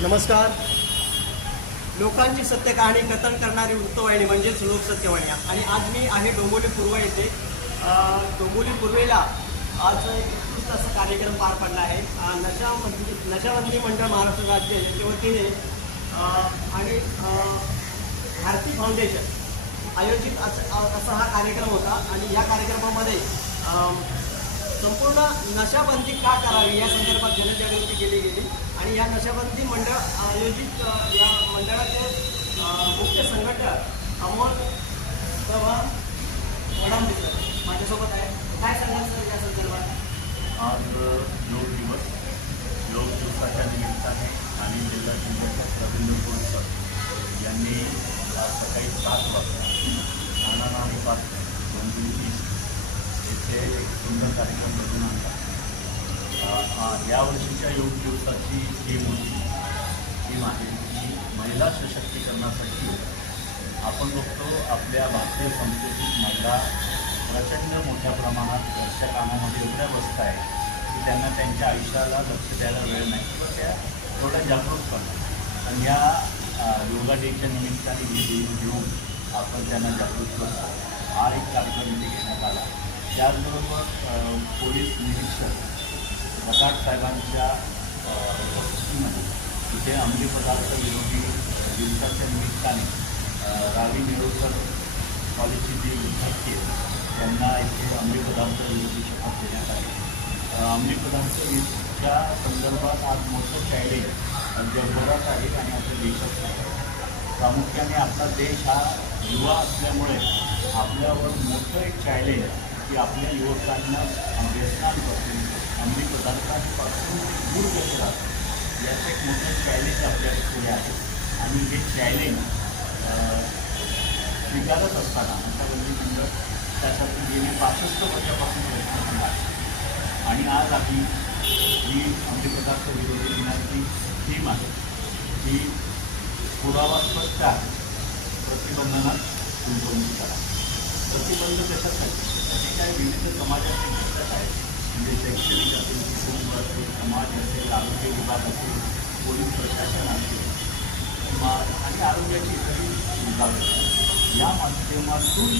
नमस्कार. लोकांची सत्य कहाणी कथन करणारी वृत्तवाहिनी म्हणजेच लोकसत्यवाणी आणि आज मी आहे डोंबोली पूर्व येथे. डोंबोली पूर्वेला आज एक उत्कृष्ट असा कार्यक्रम पार पडला आहे. अ, नशाबंदी नशाबंदी मंडळ महाराष्ट्र राज्य याच्या वतीने आणि भारती फाउंडेशन आयोजित असं असा हा कार्यक्रम होता. आणि या कार्यक्रमामध्ये संपूर्ण नशाबंदी का करावी? या संदर्भात जनजागृती केली गेली. आणि या नशाबंदी मंडळ आयोजित या मंडळाचे मुख्य संघटक अमोल चव्हाण वडामदेकर माझ्यासोबत आहे काय सांगाल सर या संदर्भात? आज योग दिवस योग दिवसाच्या निमित्ताने आणि जिल्हा जिल्ह्याच्या रवींद्र कोळकर यांनी आज सकाळी सात वाजता नाना आणि पाच दोन तीन तीस येथे एक सुंदर कार्यक्रम घडून आणला. यावर्षीच्या योग दिवसाची थीम होती. थीम आहे की महिला सशक्तीकरणासाठी आपण बघतो आपल्या भारतीय संस्कृतीत महिला प्रचंड मोठ्या प्रमाणात घरच्या कामामध्ये एवढ्या बसत आहे की त्यांना त्यांच्या आयुष्याला लक्ष द्यायला वेळ नाही. किंवा त्या थोड्या जागरूक करतात आणि या योगा डेच्या निमित्ताने ही देऊन घेऊन आपण त्यांना जागृत करतो. हा एक कार्यक्रम इथे घेण्यात आला. त्याचबरोबर पोलीस निरीक्षक बटाट साहेबांच्या उपस्थितीमध्ये तिथे अंमली पदार्थ विरोधी दिवसाच्या निमित्ताने रावी निळोकर कॉलेजची जी विद्यार्थी आहेत त्यांना इथे अंमली पदार्थ विरोधी शपथ देण्यात आली. अंमली पदार्थ विरोधीच्या संदर्भात आज मोठं चॅलेंज जगभरात आहे आणि आपल्या देशात आहे प्रामुख्याने आपला देश हा युवा असल्यामुळे आपल्यावर मोठं एक चॅलेंज की आपल्या युवकांना व्यसनांपासून अंमली पदार्थांपासून दूर कसं राहतं याचं एक मोठं चॅलेंज आपल्या पुढे आहे. आणि हे चॅलेंज स्वीकारत असताना नशाबंदी मंडळ त्यासाठी गेली पासष्ट वर्षापासून प्रयत्न केला आणि आज आपली जी अंमली पदार्थ विरोधी दिनाची थीम आहे. ही पुरावा स्पष्ट आहे प्रतिबंधनात गुंतवणूक करा. प्रतिबंध कशासाठी? त्याचे काही विविध समाजाचे घटक आहेत म्हणजे शैक्षणिक असेल कुटुंब असेल समाज असेल आरोग्य विभाग असेल पोलीस प्रशासन असेल किंवा आणि आरोग्याची इतरही विभाग या माध्यमातून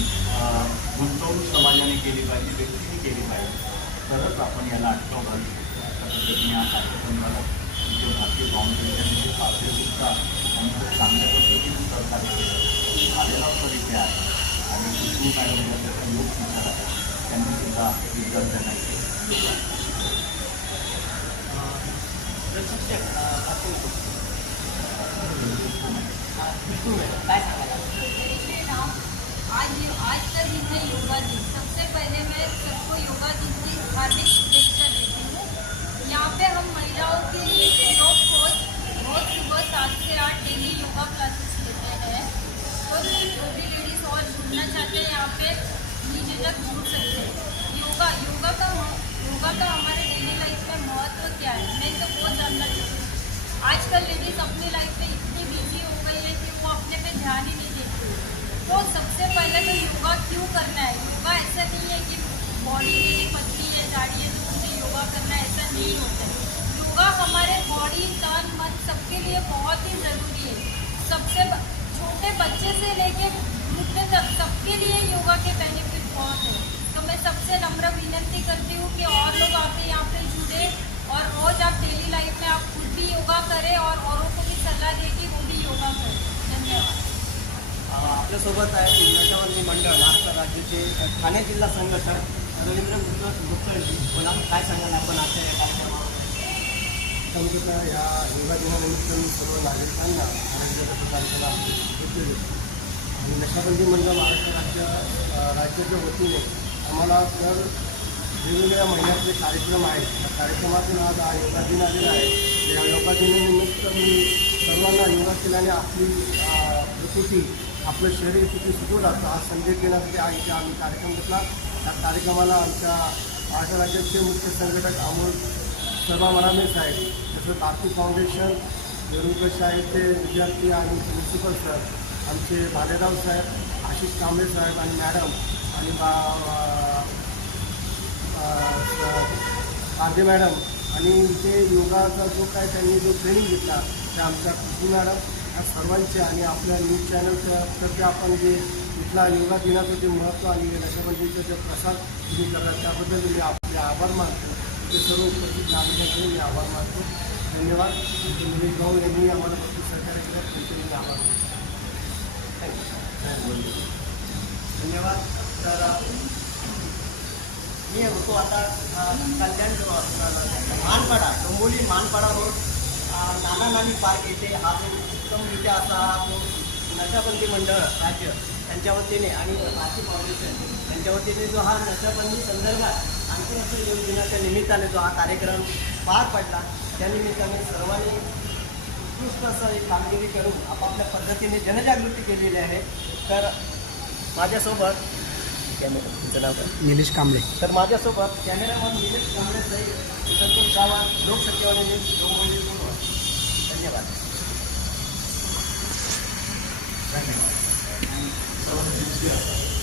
गुंतवणूक समाजाने केली पाहिजे व्यक्तीने केली पाहिजे. तरच आपण याला अटकाव घालू शकतो अशा पद्धतीने हा कार्यक्रम झाला म्हणजे भारतीय फाउंडेशनचे कार्यसुद्धा सुद्धा खूप चांगल्या पद्धतीने सहकार्य केलं आलेला तर इथे आहे आणि नाम आज आज का दिन है योगा दिन सबसे पहले मैं सबको योगा दिन की हार्दिक देती हूँ यहाँ पे हम महिलाओं के लिए फ्री से आठ डेली योगा क्लासेस लेते हैं तो जो भी लेडीज़ और जुड़ना चाहते हैं यहाँ पे निझिझक जुड़ सकते हैं योगा योगा का योगा का हमारे डेली लाइफ में महत्व क्या है? मैं तो बहुत जानना चाहती हूँ। आजकल लेडीज़ अपनी लाइफ में इतनी बिज़ी हो गई है कि वो अपने पे ध्यान ही नहीं देती। तो सबसे पहले तो योगा क्यों करना है? योगा ऐसा नहीं है कि बॉडी मेरी पतली है, दाढ़ी है तो मुझे योगा करना ऐसा नहीं होता योगा हमारे बॉडी तन, मन सबके लिए बहुत ही ज़रूरी है। सबसे छोटे बच्चे से लेके वृद्ध तक सबके लिए योगा के बेनिफिट बहुत है। तो मैं सबसे नम्र विनती आपल्यासोबत आहे नशाबंदी मंडळ महाराष्ट्र राज्याचे ठाणे जिल्हा संघटन रवींद्र गुप्त बोला काय सांगाल आपण आजच्या या कार्यक्रमावर? समजता या योगा दिनानिमित्त मी सर्व नागरिकांना कार्यक्रमाला घेतले आणि नशाबंदी मंडळ महाराष्ट्र राज्य राज्याच्या वतीने आम्हाला दर वेगवेगळ्या महिन्यातले कार्यक्रम आहेत. त्या कार्यक्रमातून आज हा योगा दिन आलेला आहे. या योगा दिनानिमित्त मी सर्वांना योगा केल्याने आपली प्रकृती आपलं शरीर किती सुदृढ राहतं. हा संदेश देण्यासाठी हा इथे आम्ही कार्यक्रम घेतला. त्या कार्यक्रमाला आमच्या महाराष्ट्र राज्याचे मुख्य संघटक अमोल सभा मरामे साहेब तसंच बाकी फाउंडेशन वेरुळकर शाळेचे विद्यार्थी आणि प्रिन्सिपल सर आमचे भालेराव साहेब आशिष कांबळे साहेब आणि मॅडम आणि बा मॅडम. आणि इथे योगाचा जो काय त्यांनी जो ट्रेनिंग घेतला त्या आमच्या कृषी मॅडम सर्वांचे आणि आपल्या न्यूज चॅनलच्या तर्फे आपण जे इथला योगा दिनाचं जे महत्त्व आणि नशाबंदीचं जे प्रसार तुम्ही करतात त्याबद्दल मी आपले आभार मानतो. ते सर्व उपस्थित नागरिकांचे मी आभार मानतो. धन्यवाद. निलेश गौर यांनी आम्हाला भरपूर सहकार्य केलं त्यांचे मी आभार मानतो. धन्यवाद. तर मी होतो आता कल्याण मानपाडा डोंबोली मानपाडा रोड. नाना नानी पार्क येथे हा जो उत्तमरित्या असा हा जो नशाबंदी मंडळ राज्य त्यांच्या वतीने आणि आर्थिक फाउंडेशन यांच्या वतीने जो हा नशाबंदी संदर्भात असं योग दिनाच्या निमित्ताने जो हा कार्यक्रम पार पडला त्यानिमित्ताने सर्वांनी उत्कृष्ट असं एक कामगिरी करून आपापल्या पद्धतीने जनजागृती केलेली आहे. तर माझ्यासोबत कॅमेरा तुमचं नाव काय? निलेश कांबळे. तर माझ्यासोबत कॅमेरामन निलेश कांबळे सहित संतोष डोंबिवली पूर्व धन्यवाद. धन्यवाद.